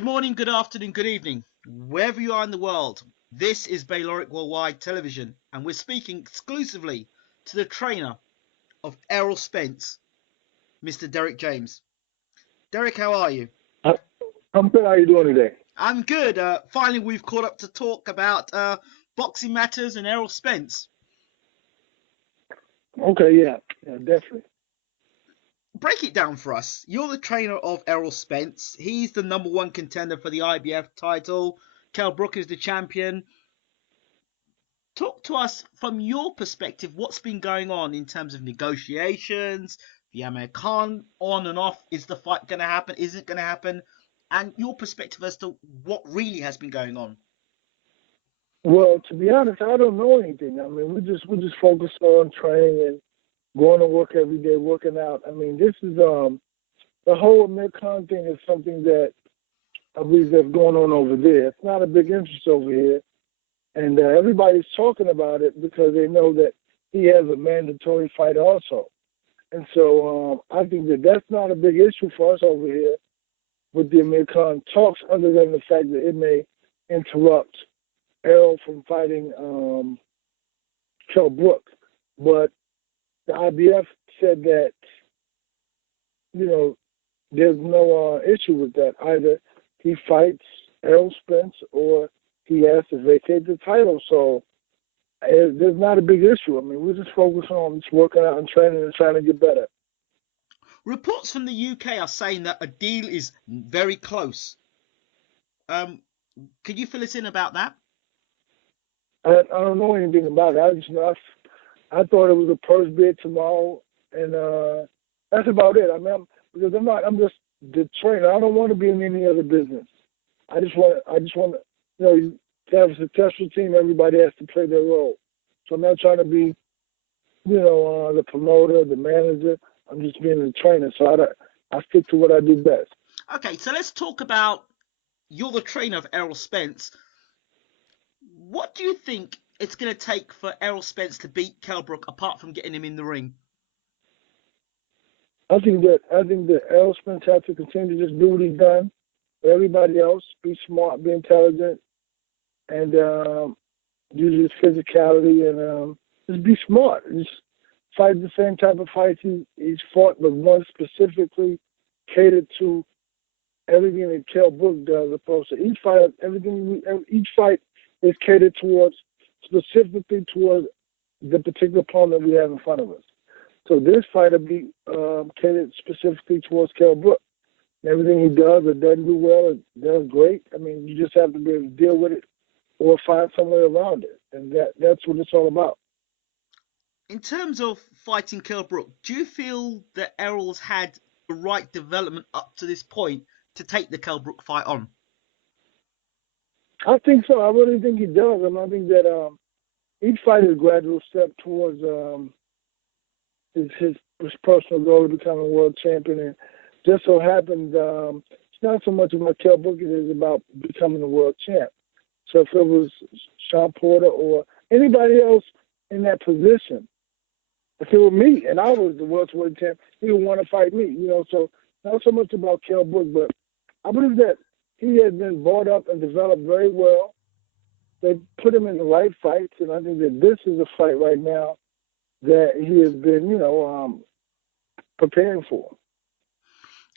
Good morning, good afternoon, good evening, wherever you are in the world. This is Bayloric Worldwide Television, and we're speaking exclusively to the trainer of Errol Spence, Mr. Derrick James. Derrick, how are you? I'm good. How you doing today? I'm good. Finally, we've caught up to talk about boxing matters and Errol Spence. Okay, yeah, definitely. Break it down for us. You're the trainer of Errol Spence. He's the #1 contender for the IBF title. Kell Brook is the champion. Talk to us from your perspective. What's been going on in terms of negotiations, the Amir Khan on and off? Is the fight going to happen? Is it going to happen? And your perspective as to what really has been going on. Well, to be honest, I don't know anything. I mean, we just focus on training and going to work every day, working out. I mean, this is the whole Amir Khan thing is something that I believe that's going on over there. It's not a big interest over here, and everybody's talking about it because they know that he has a mandatory fight also. And so I think that that's not a big issue for us over here with the Amir Khan talks, other than the fact that it may interrupt Errol from fighting Kell Brook. But the IBF said that, there's no issue with that. Either he fights Errol Spence or he has to vacate the title. So there's not a big issue. I mean, we're just focusing on just working out and training and trying to get better. Reports from the UK are saying that a deal is very close. Could you fill us in about that? I don't know anything about it. I just know I thought it was a purse bid tomorrow, and that's about it. I mean, I'm just the trainer. I don't want to be in any other business. I just want to have a successful team. Everybody has to play their role. So I'm not trying to be, the promoter, the manager. I'm just being the trainer. So I stick to what I do best. Okay, so let's talk about you're the trainer of Errol Spence. What do you think it's going to take for Errol Spence to beat Kell Brook, apart from getting him in the ring? I think that Errol Spence has to continue to just do what he's done. Everybody else, be smart, be intelligent, and use his physicality and just be smart. Just fight the same type of fights he's fought, but one specifically catered to everything that Kell Brook does. Opposed to each fight is catered specifically towards the particular opponent we have in front of us. So this fight will be catered specifically towards Kell Brook. Everything he does or doesn't do well, it does great. I mean, you just have to be able to deal with it or find some way around it. And that's what it's all about. In terms of fighting Kell Brook, do you feel that Errol's had the right development up to this point to take the Kell Brook fight on? I think so. I really think he does. I think that each fight is a gradual step towards his personal goal to become a world champion. And just so happens, it's not so much about Kell Brook, it is about becoming a world champ. So if it was Sean Porter or anybody else in that position, if it were me and I was the world champ, he would want to fight me. So not so much about Kell Brook, but I believe that he has been brought up and developed very well. They put him in the right fights, and I think that this is a fight right now that he has been, preparing for.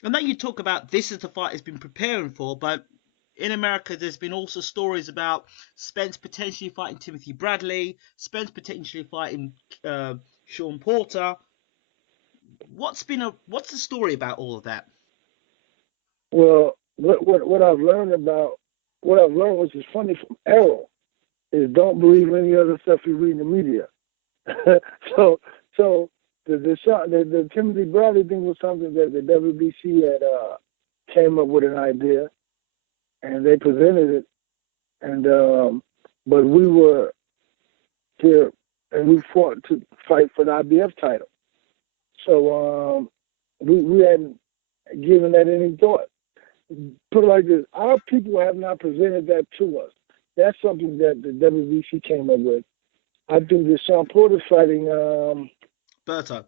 And then you talk about this is the fight he's been preparing for, but in America there's been also stories about Spence potentially fighting Timothy Bradley, Spence potentially fighting Sean Porter. What's the story about all of that? Well, what I've learned, which is funny from Errol, is don't believe any other stuff you read in the media. so the Timothy Bradley thing was something that the WBC had came up with an idea, and they presented it, and but we were here and we fought to fight for the IBF title. So we hadn't given that any thought. Put it like this: our people have not presented that to us. That's something that the WBC came up with. I think that Sean Porter's fighting Berto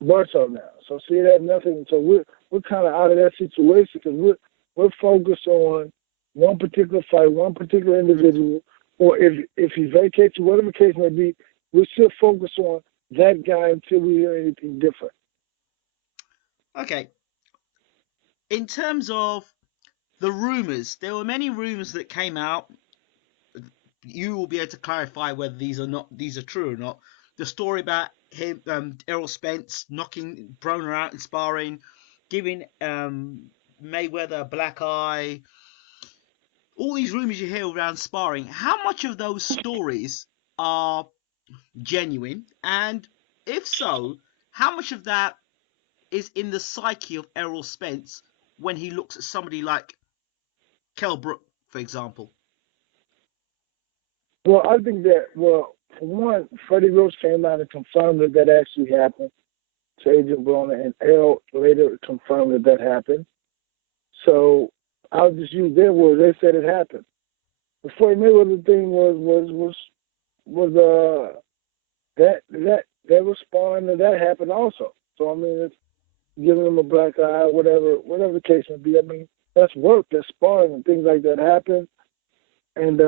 now. So see, that nothing. So we're kind of out of that situation because we're focused on one particular fight, one particular individual, or if he vacates, whatever the case may be, we're still focused on that guy until we hear anything different. Okay. In terms of the rumors, there were many rumors that came out. You will be able to clarify whether these are true or not. The story about him, Errol Spence knocking Broner out in sparring, giving Mayweather a black eye. All these rumors you hear around sparring. How much of those stories are genuine? And if so, how much of that is in the psyche of Errol Spence when he looks at somebody like Kell Brook, for example? Well, I think that, for one, Freddie Roach came out and confirmed that actually happened to Agent Broner, and Errol later confirmed that happened. So I'll just use their words. They said it happened. The Floyd Mayweather thing was that was sparring that happened also. So I mean, it's giving them a black eye, whatever the case may be. I mean, that's work, that's sparring, and things like that happen. And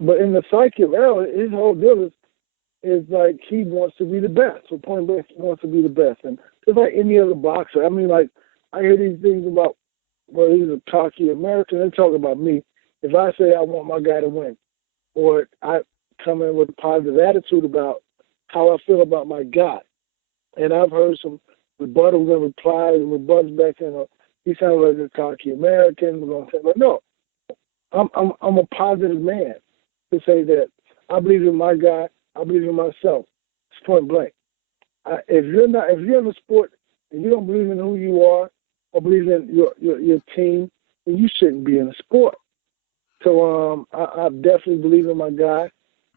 but in the psyche of Errol, his whole deal is like he wants to be the best. So point blank, he wants to be the best. And just like any other boxer, I mean, like I hear these things about, well, he's a cocky American. They talk about me. If I say I want my guy to win, or I come in with a positive attitude about how I feel about my guy, and I've heard some rebuttals and replies and rebuttals back in, he sounds like a cocky American. We're gonna say, but no, I'm a positive man to say that I believe in my guy. I believe in myself. It's point blank. If you're in the sport and you don't believe in who you are or believe in your team, then you shouldn't be in the sport. So I definitely believe in my guy.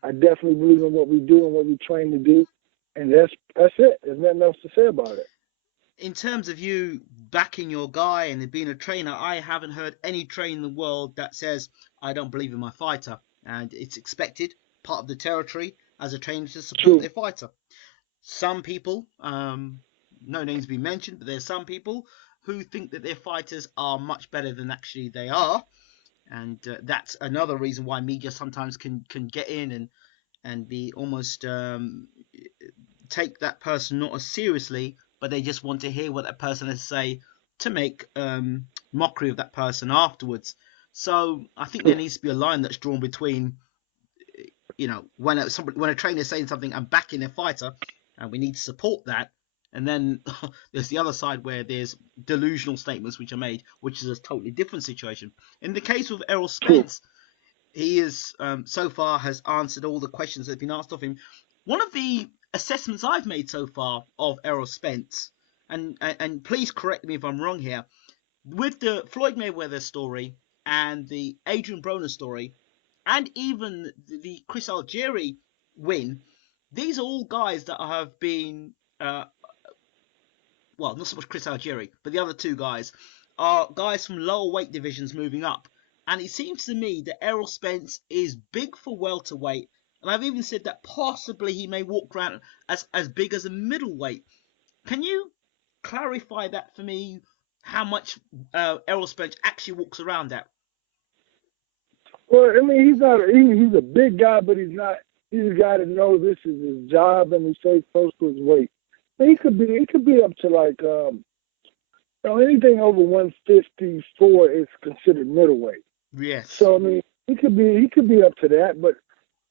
I definitely believe in what we do and what we train to do, and that's it. There's nothing else to say about it. In terms of you backing your guy and being a trainer, I haven't heard any trainer in the world that says I don't believe in my fighter, and it's expected, part of the territory as a trainer to support their fighter. Some people, no names being mentioned, but there's some people who think that their fighters are much better than actually they are, and that's another reason why media sometimes can get in and be almost take that person not as seriously, but they just want to hear what that person has to say to make mockery of that person afterwards. So I think there needs to be a line that's drawn between, when a trainer is saying something and backing their fighter, and we need to support that. And then there's the other side where there's delusional statements which are made, which is a totally different situation. In the case of Errol Spence, he is so far has answered all the questions that have been asked of him. One of the assessments I've made so far of Errol Spence, and please correct me if I'm wrong here, with the Floyd Mayweather story and the Adrian Broner story, and even the Chris Algieri win, these are all guys that have been, well, not so much Chris Algieri, but the other two guys are guys from lower weight divisions moving up. And it seems to me that Errol Spence is big for welterweight, and I've even said that possibly he may walk around as big as a middleweight. Can you clarify that for me? How much Errol Spence actually walks around at? Well, I mean, he's a big guy, but he's not. He's a guy that knows this is his job and he stays close to his weight. He could be up to like anything over 154 is considered middleweight. Yes. So I mean, he could be up to that, but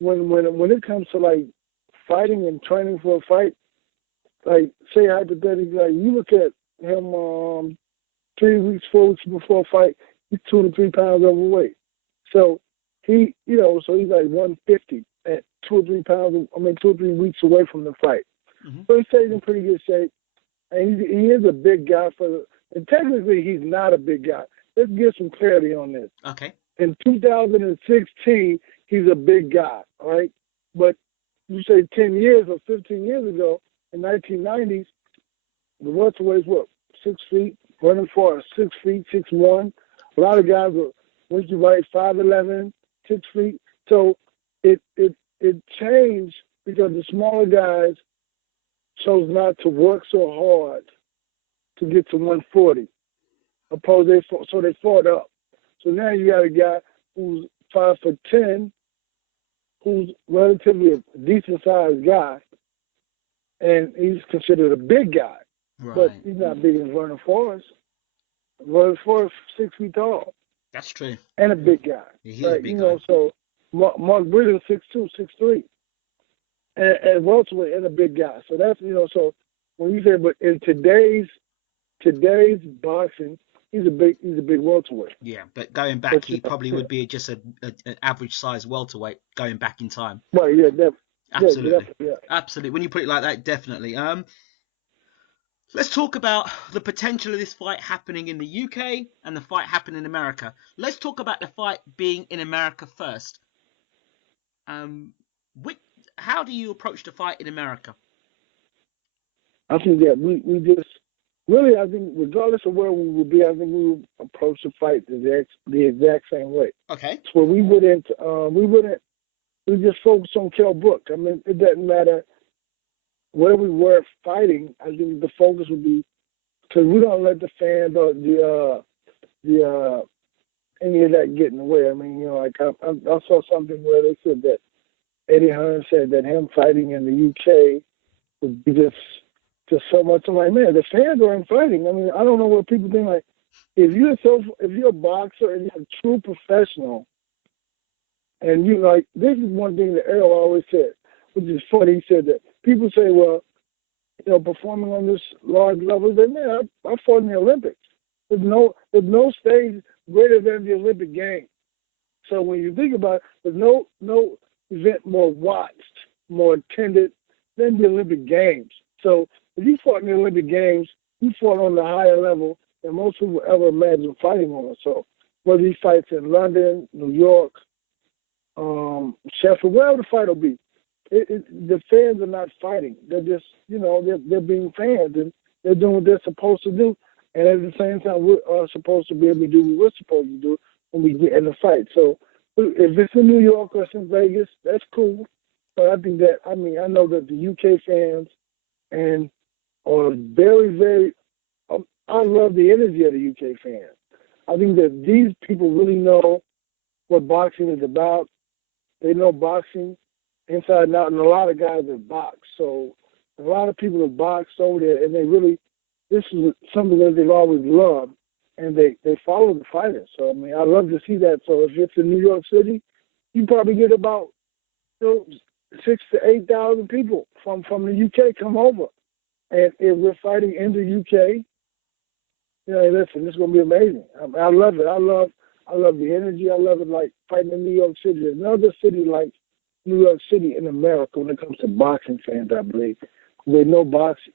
when it comes to like fighting and training for a fight, like say hypothetically, like you look at him 3 weeks, 4 weeks before a fight, he's 2 to 3 pounds overweight. So he's like 150 at 2 or 3 pounds. 2 or 3 weeks away from the fight. Mm-hmm. So he stays in pretty good shape, and he is a big guy and technically he's not a big guy. Let's get some clarity on this. Okay. In 2016, he's a big guy, all right? But you say 10 years or 15 years ago, in 1990s, the welterweights were 6 feet, running for 6 feet, 6'1". A lot of guys were, once you right, 5'11", 6 feet. So it changed because the smaller guys chose not to work so hard to get to 140. So they fought up. So now you got a guy who's 5'10", who's relatively a decent sized guy, and he's considered a big guy, but Right. he's not big as Vernon Forrest. Vernon Forrest 6 feet tall That's true. and a big guy, He is a right? big guy. So Mark Britton 6'2", 6'3", and welterweight and a big guy. So that's so when you say, but in today's boxing, he's a big welterweight. Yeah, but going back, But, he probably would be just an average size welterweight going back in time. right, yeah, Absolutely. yeah. Absolutely. When you put it like that, definitely. Let's talk about the potential of this fight happening in the UK and the fight happening in America. Let's talk about the fight being in America first. Which, how do you approach the fight in America? I think that we just really, I think regardless of where we would be, I think we would approach the fight the exact same way. Okay. So we just focus on Kell Brook. I mean, it doesn't matter where we were fighting. I think the focus would be, because we don't let the fans or the any of that get in the way. I mean, like I saw something where they said that Eddie Hearn said that him fighting in the UK would be just so much. I'm like, man, the fans aren't fighting. I mean, I don't know what people think. Like, if you're a boxer and you're a true professional, and you like, this is one thing that Errol always said, which is funny. He said that people say, well, performing on this large level, then man, I fought in the Olympics. There's no stage greater than the Olympic Games. So when you think about it, there's no event more watched, more attended than the Olympic Games. So if you fought in the Olympic Games, you fought on the higher level than most people ever imagine fighting on. So whether he fights in London, New York, Sheffield, wherever the fight will be, the fans are not fighting. They're just, they're being fans, and they're doing what they're supposed to do. And at the same time, we are supposed to be able to do what we're supposed to do when we get in the fight. So if it's in New York or it's in Vegas, that's cool. But I think that, I know that the UK fans are very, very, I love the energy of the UK fans. I think that these people really know what boxing is about. They know boxing inside and out, and a lot of guys that box. So a lot of people have boxed over there, and this is something that they've always loved, and they follow the fighters. So, I love to see that. So if it's in New York City, you probably get about 6,000 to 8,000 people from the UK come over. And if we're fighting in the UK, listen, it's going to be amazing. I love it. I love the energy. I love it, like fighting in New York City. There's another city like New York City in America when it comes to boxing fans, I believe. They know boxing.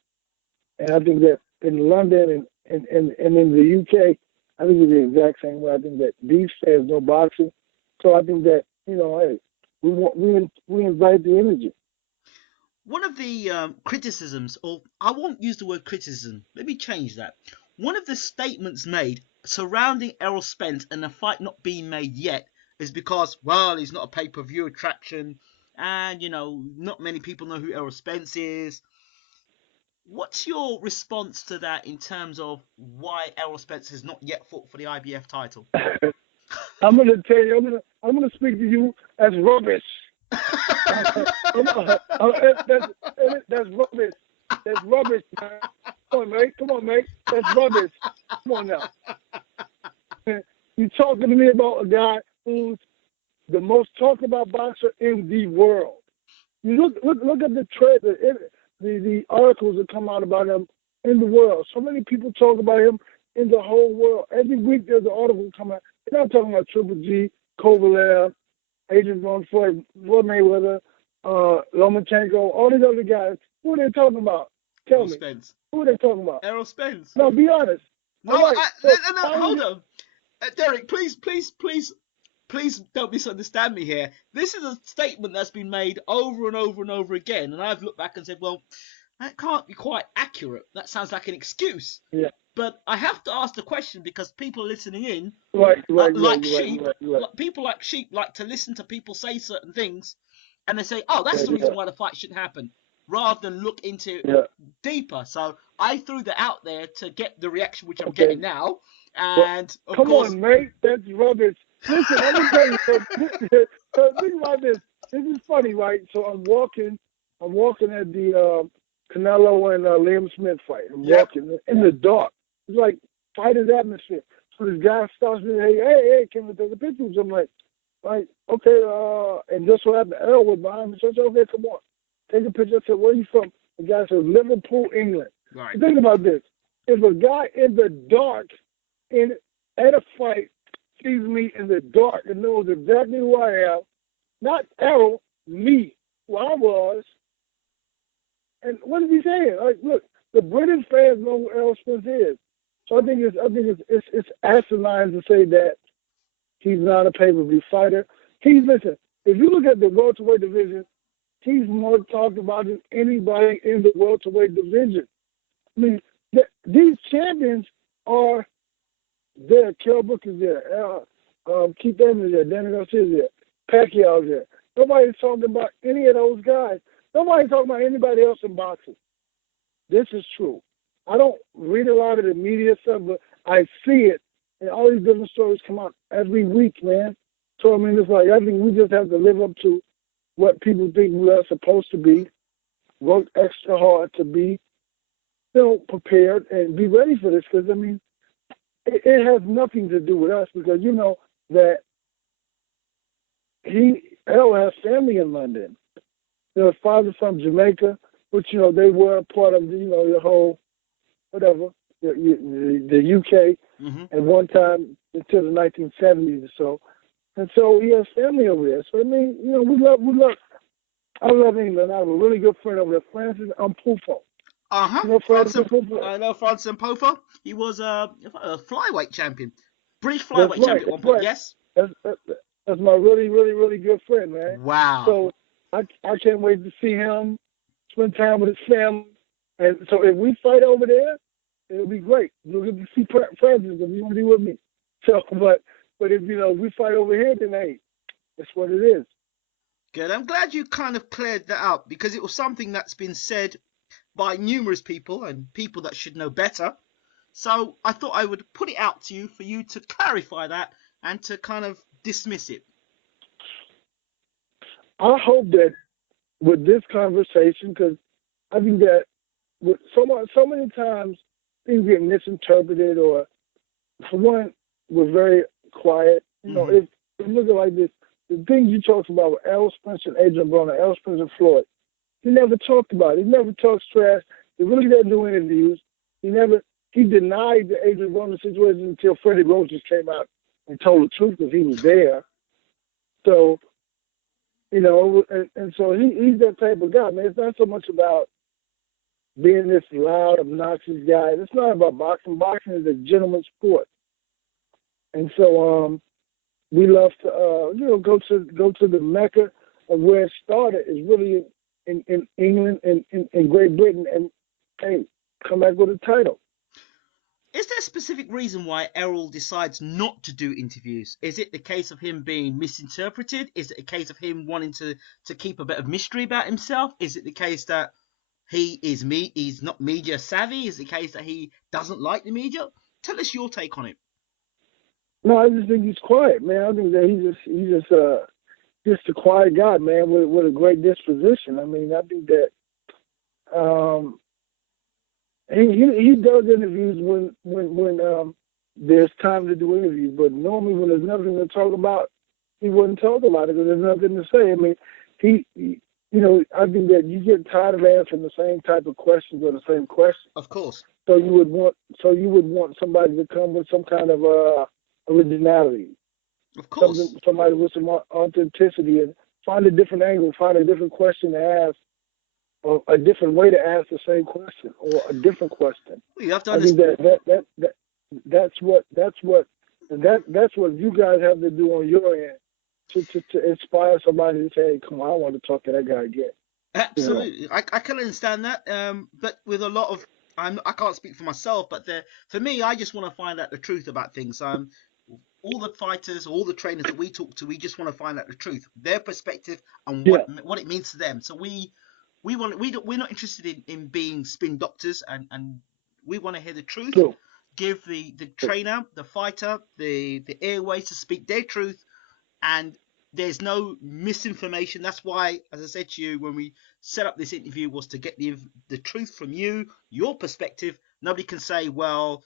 And I think that in London and in the UK, I think it's the exact same way. I think that these fans know boxing. So I think that, hey, we invite the energy. One of the criticisms, or I won't use the word criticism, let me change that. One of the statements made surrounding Errol Spence and the fight not being made yet is because, well, he's not a pay-per-view attraction, and, not many people know who Errol Spence is. What's your response to that in terms of why Errol Spence has not yet fought for the IBF title? I'm going to tell you, I'm going to speak to you as rubbish. That's rubbish. That's rubbish, man. Come on, mate. That's rubbish. Come on now. You're talking to me about a guy who's the most talked about boxer in the world. You look at the articles that come out about him in the world. So many people talk about him in the whole world. Every week there's an article come out. They're not talking about Triple G, Kovalev, Adrian Von Floyd Mayweather, Lomachenko, all these other guys. Who are they talking about? Tell me. Spence. Who are they talking about? Errol Spence. No, be honest. No, hold on. Derrick, please don't misunderstand me here. This is a statement that's been made over and over and over again, and I've looked back and said, well, that can't be quite accurate. That sounds like an excuse. Yeah. But I have to ask the question because people listening in, people like sheep like to listen to people say certain things, and they say, oh, that's the reason why the fight shouldn't happen, rather than look into deeper. So I threw that out there to get the reaction which I'm getting now, But And of come course, on, mate, that's rubbish. Listen, let me tell you. So think about this. This is funny, right? So I'm walking at the Canelo and Liam Smith fight. I'm yep, walking in the dark. It's like fighter's atmosphere. So this guy stops me. Hey, can we take a picture? So I'm like, okay. And just so happened, Earl was behind me. So I said, okay, come on, take a picture. I said, where are you from? The guy said, Liverpool, England. right. So think about this. If a guy in the dark at a fight sees me in the dark and knows exactly who I am, not Errol, me, who I was. And what is he saying? Like, look, the British fans know who Errol Spence is. So I think it's asinine to say that he's not a pay-per-view fighter. Listen, if you look at the welterweight division, he's more talked about than anybody in the welterweight division. I mean, these champions are there. Kell Brook is there. Keith Evans is there. Danny Garcia is there. Pacquiao is there. Nobody's talking about any of those guys. Nobody's talking about anybody else in boxing. This is true. I don't read a lot of the media stuff, but I see it, and all these different stories come out every week, man. So, I mean, it's like, I think we just have to live up to what people think we are supposed to be, work extra hard to be, prepared and be ready for this, because, I mean, it has nothing to do with us, because you know that Errol has family in London. His father's from Jamaica, which, they were part of, the whole, whatever, the UK Mm-hmm. at one time until the 1970s or so. And so he has family over there. So, I mean, I love England. I have a really good friend over there, Francis Ampufo. Uh-huh. You know Francis Francis, Ampufo? I know Francis Mpofa. He was a flyweight champion. British That's flyweight right. champion at one That's point, right. yes? That's my really, really, really good friend, man. Wow. So I can't wait to see him, spend time with his family. And so if we fight over there, it'll be great. You'll get to see Francis if you want to be with me. So, but if we fight over here, then hey, that's what it is. Good. I'm glad you kind of cleared that up, because it was something that's been said by numerous people and people that should know better. So I thought I would put it out to you for you to clarify that and to kind of dismiss it. I hope that with this conversation, because I think that with so many times things get misinterpreted, or for one, we're very quiet. Mm-hmm. If you look at it like this, the things you talked about with Errol Spence and Adrian Broner, Errol Spence and Floyd, he never talked about it. He never talks trash. He really doesn't do interviews. He denied the Adrian Broner situation until Freddie Roach came out and told the truth, because he was there. So, and so he's that type of guy, man. It's not so much about being this loud, obnoxious guy. It's not about boxing. Boxing is a gentleman's sport. And so we love to, go to the Mecca of where it started, is really in England and in Great Britain, and, hey, come back with a title. Is there a specific reason why Errol decides not to do interviews? Is it the case of him being misinterpreted? Is it a case of him wanting to keep a bit of mystery about himself? Is it the case that he's not media savvy? Is it the case that he doesn't like the media? Tell us your take on it. No, I just think he's quiet, man. I think that he's just a quiet guy, man, with a great disposition. I mean, I think that he does interviews when there's time to do interviews, but normally when there's nothing to talk about, he wouldn't talk about it, because there's nothing to say. I mean, I think that you get tired of answering the same type of questions or the same questions. Of course. So you would want somebody to come with some kind of originality. Of course. Somebody with some authenticity, and find a different angle, find a different question to ask, or a different way to ask the same question, or a different question. Well, you have to I think understand. that's what you guys have to do on your end to inspire somebody to say, hey, come on, I want to talk to that guy again. Absolutely, I can understand that. But with a lot of, I can't speak for myself, but for me, I just want to find out the truth about things. All the fighters, all the trainers that we talk to, we just want to find out the truth, their perspective, and what it means to them. So we're not interested in being spin doctors, and we want to hear the truth. True. give the trainer, the fighter, the airways to speak their truth, and there's no misinformation. That's why, as I said to you when we set up this interview, was to get the truth from you, your perspective. Nobody can say, well,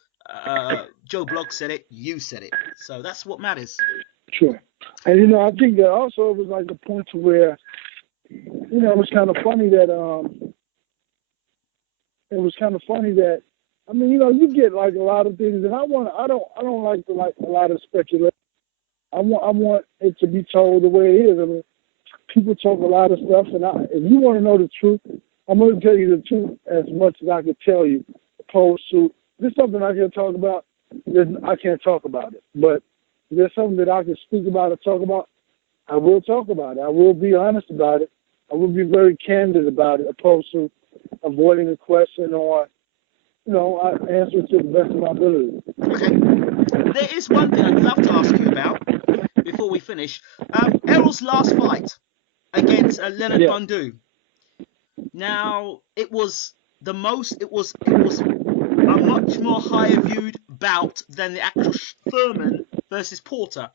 Joe Blogg said it, you said it. So that's what matters. Sure. And, I think that also it was like a point to where, it was kind of funny that, you get like a lot of things, and I don't like a lot of speculation. I want it to be told the way it is. I mean, people talk a lot of stuff, and if you want to know the truth, I'm going to tell you the truth as much as I can tell you. Opposed to, if there's something I can talk about, then I can't talk about it. But if there's something that I can speak about or talk about, I will talk about it. I will be honest about it. I will be very candid about it, opposed to avoiding a question or, I answer it to the best of my ability. Okay. There is one thing I'd love to ask you about before we finish. Errol's last fight against Leonard Bundu. Now, it was a much more higher viewed bout than the actual Thurman versus Porter.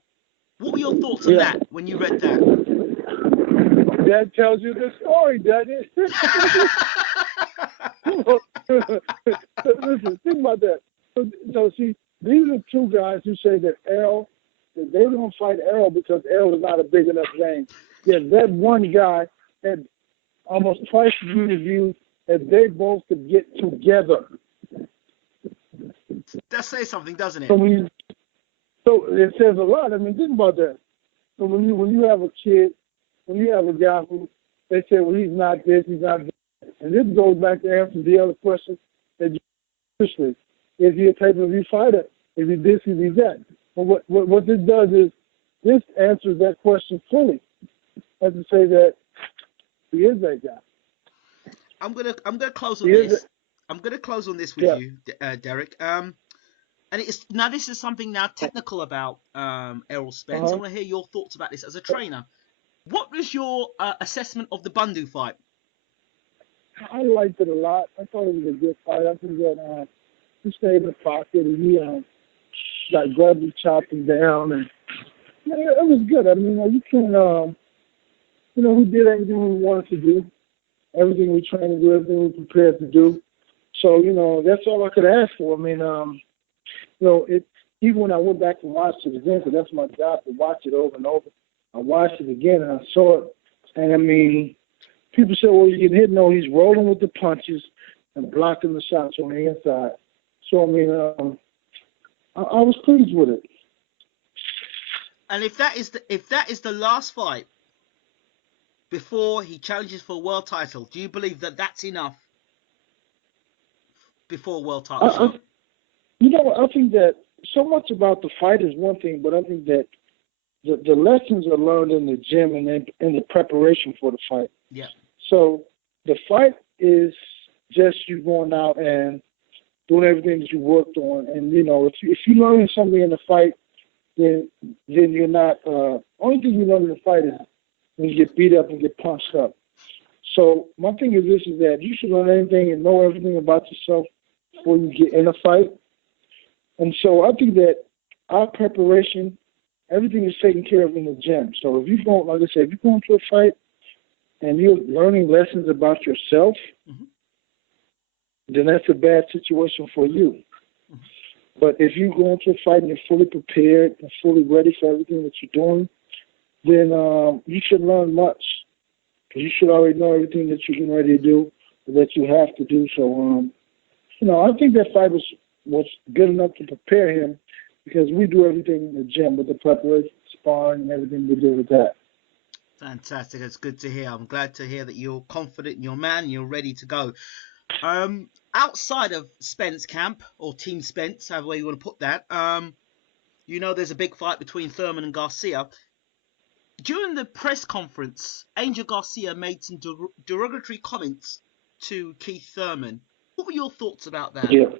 What were your thoughts on that when you read that? That tells you the story, doesn't it? Listen, think about that. So see, these are two guys who say that they don't fight Errol because Errol is not a big enough name. Yet that one guy had almost twice as many views as they both could get together. That says something, doesn't it? So it says a lot. I mean, think about that. So when you have a kid, when you have a guy who they say, well, he's not this, he's not this, and this goes back to answering the other question that you asked. Is he a pay-per-view fighter? Is he this? Is he that? But what this does is this answers that question fully. As to say that he is that guy. I'm gonna close on this. I'm gonna close on this with you, Derrick. And this is something now technical about Errol Spence. I want to hear your thoughts about this as a trainer. What was your assessment of the Bundu fight? I liked it a lot. I thought it was a good fight. I think that he stayed in the pocket and he got grabbed, chopped him down, and it was good. I mean, you can, we did everything we wanted to do, everything we trained to do, everything we prepared to do. So, that's all I could ask for. I mean, even when I went back and watched it again, because that's my job to watch it over and over, I watched it again and I saw it. And I mean, people say, well, you get hit. No, he's rolling with the punches and blocking the shots on the inside. So, I mean, I was pleased with it. And if that is the last fight before he challenges for a world title, do you believe that that's enough before world title shot? I think that so much about the fight is one thing, but I think that the lessons are learned in the gym and in the preparation for the fight. Yeah. So the fight is just you going out and doing everything that you worked on. And, if you learn something in the fight, then you're not only thing you learn in the fight is when you get beat up and get punched up. So my thing is this, is that you should learn anything and know everything about yourself before you get in a fight. And so I think that our preparation, everything is taken care of in the gym. So if you're going, like I said, if you're going to a fight and you're learning lessons about yourself, then that's a bad situation for you. But if you go into a fight and you're fully prepared and fully ready for everything that you're doing, then you should learn much. Because you should already know everything that you're getting ready to do or that you have to do. So, I think that fight was good enough to prepare him, because we do everything in the gym with the preparation, sparring, and everything we do with that. Fantastic. That's good to hear. I'm glad to hear that you're confident in your man, you're ready to go. Outside of Spence camp, or Team Spence, however you want to put that, there's a big fight between Thurman and Garcia. During the press conference, Angel Garcia made some derogatory comments to Keith Thurman. What were your thoughts about that? Yeah.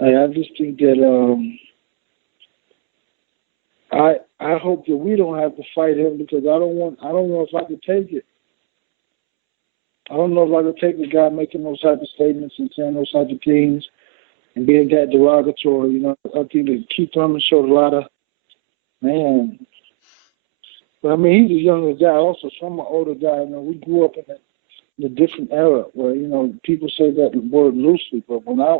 I just think that I hope that we don't have to fight him, because I don't know if I could take it. I don't know if I could take the guy making those type of statements and saying those type of things and being that derogatory. You know, I think that Keith Thurman showed a lot of, man. But I mean, he's a younger guy also, so I'm an older guy. You know, we grew up in a different era where, you know, people say that word loosely, but when I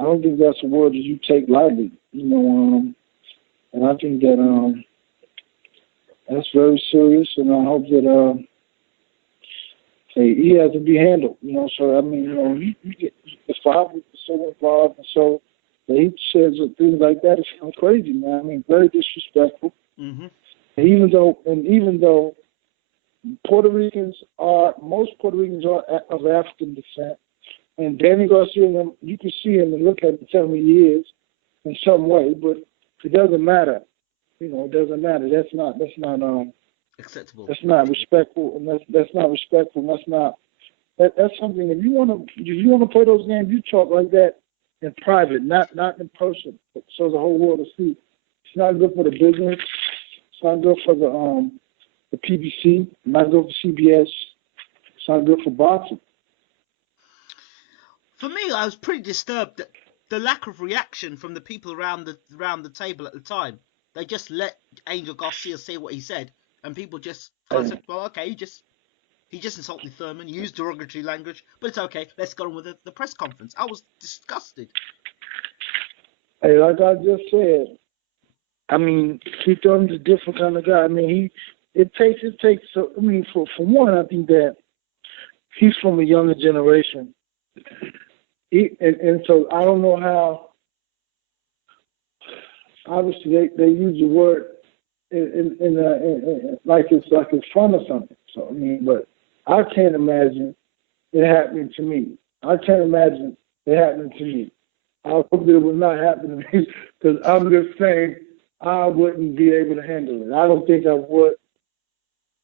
don't think that's a word that you take lightly, you know. And I think that that's very serious, and I hope that he has to be handled, you know. So I mean, you know, you get the father so involved, and so that he says things like that. It's kind of crazy, man. I mean, very disrespectful. Mm-hmm. And even though most Puerto Ricans are of African descent, and Danny Garcia, you can see him and look at him and tell me he is in some way, but it doesn't matter. You know, it doesn't matter. That's not acceptable. That's not respectful, and that's not respectful. And that's something. If you want to play those games, you talk like that in private, not in person, so the whole world will see. It's not good for the business. It's not good for the PBC. Not good for CBS. It's not good for boxing. For me, I was pretty disturbed that the lack of reaction from the people around the table at the time. They just let Angel Garcia say what he said, and people just kind of said, well, okay, he just insulted Thurman, used derogatory language, but it's okay, let's go on with the press conference. I was disgusted. Hey, like I just said, I mean, Keith Thurman's a different kind of guy. I mean, it takes. So, I mean, for one, I think that he's from a younger generation. And so I don't know how. Obviously, they use the word in like it's fun or something. So I mean, but I can't imagine it happening to me. I can't imagine it happening to me. I hope that it would not happen to me, because I'm just saying I wouldn't be able to handle it. I don't think I would.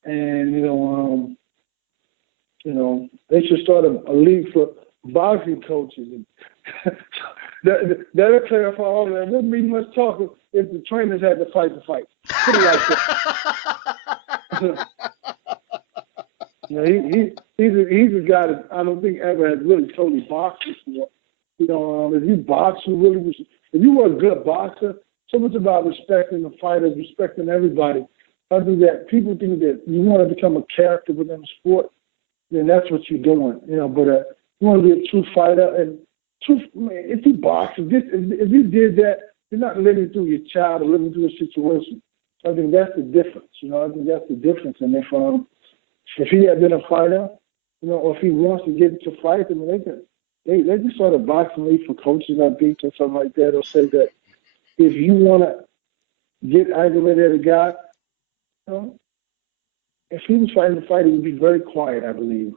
And they should start a league for boxing coaches. That'll clarify all of that. It wouldn't be much talk if the trainers had to fight the fight. Put it like that. He's a guy that I don't think ever has really totally boxed before. If you box, if you were a good boxer, so much about respecting the fighters, respecting everybody. I think that people think that you want to become a character within the sport, then that's what you're doing. But you want to be a true fighter, and if you box, if you did that, you're not living through your child or living through a situation. I think that's the difference. I think that's the difference. And if he had been a fighter, or if he wants to get into fights, I mean, they can start a boxing league for coaches I beat or something like that, or say that if you want to get aggravated at a guy, if he was fighting the fight, he would be very quiet, I believe.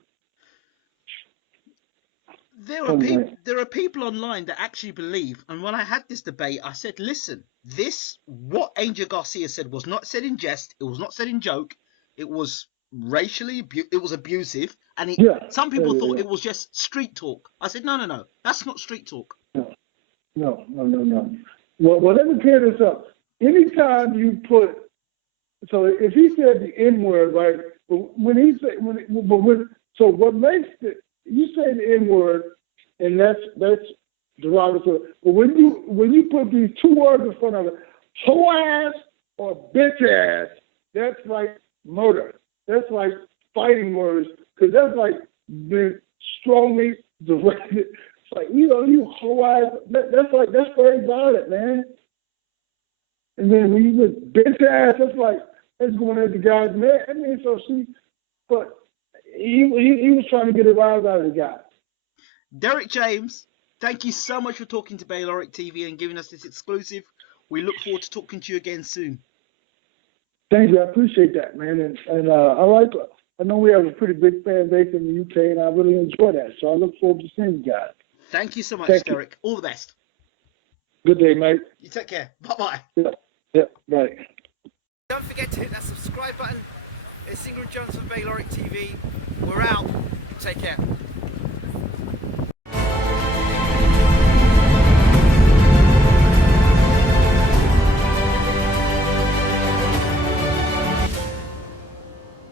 There are people online that actually believe, and when I had this debate, I said, listen, what Angel Garcia said was not said in jest, it was not said in joke, it was racially, it was abusive, and some people thought it was just street talk. I said, no, that's not street talk. No. Well, let me clear this up. Anytime you put, so if he said the N-word, right, so what makes it, you say the N-word, and that's derogatory. But when you put these two words in front of it, hoe ass or bitch ass, that's like murder. That's like fighting words, because that's like being strongly directed. It's like, you hoe ass, that's very violent, man. And then when you put bitch ass, that's going at the guy's man. I mean, but he was trying to get a rise out of the guy. Derrick James, thank you so much for talking to Bayloric TV and giving us this exclusive. We look forward to talking to you again soon. Thank you. I appreciate that, man. And I know we have a pretty big fan base in the UK, and I really enjoy that. So I look forward to seeing you guys. Thank you so much, Derrick. All the best. Good day, mate. You take care. Bye-bye. Yeah, bye. Don't forget to hit that subscribe button. It's Ingram Jones from Bayloric TV. We're out. Take care.